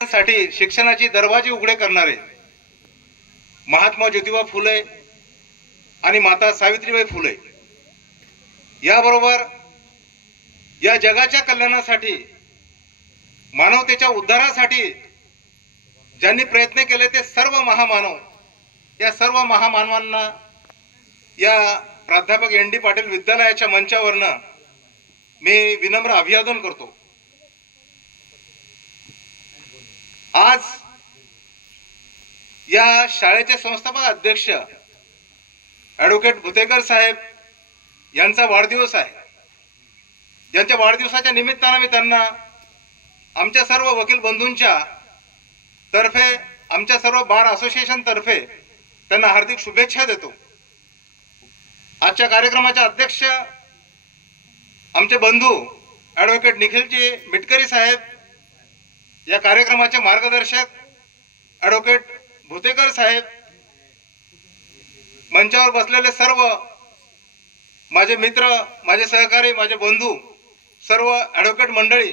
साठी शिक्षणाचे दरवाजे उघडे करणारे महात्मा ज्योतिबा फुले आणि माता सावित्रीबाई फुले, याबरोबर या जगाच्या कल्याणासाठी, मानवतेच्या उद्धारासाठी ज्यांनी प्रयत्न केले ते सर्व महामानव, या सर्व महामानवांना या प्राध्यापक एन.डी. पाटील विद्यालयाच्या मंचावरनं मी विनम्र अभिवादन करतो। आज या शाळेचे संस्थापक अध्यक्ष ॲडव्होकेट भुतेकर साहेब यांचा वाढदिवस आहे। ज्यांच्या वाढदिवसाच्या निमित्ताने मी त्यांना आमच्या सर्व वकील बंधूंच्या तर्फे, आमच्या सर्व बार असोसिएशन तर्फे त्यांना हार्दिक शुभेच्छा देतो। आजच्या कार्यक्रमाचे अध्यक्ष आमचे बंधू ॲडव्होकेट निखिलजी मिटकरी साहेब, या कार्यक्रमाचे मार्गदर्शक ॲडव्होकेट भुतेकर साहेब, मंचावर बसलेले सर्व माझे मित्र, माझे सहकारी, माझे बंधू, सर्व ॲडव्होकेट मंडळी,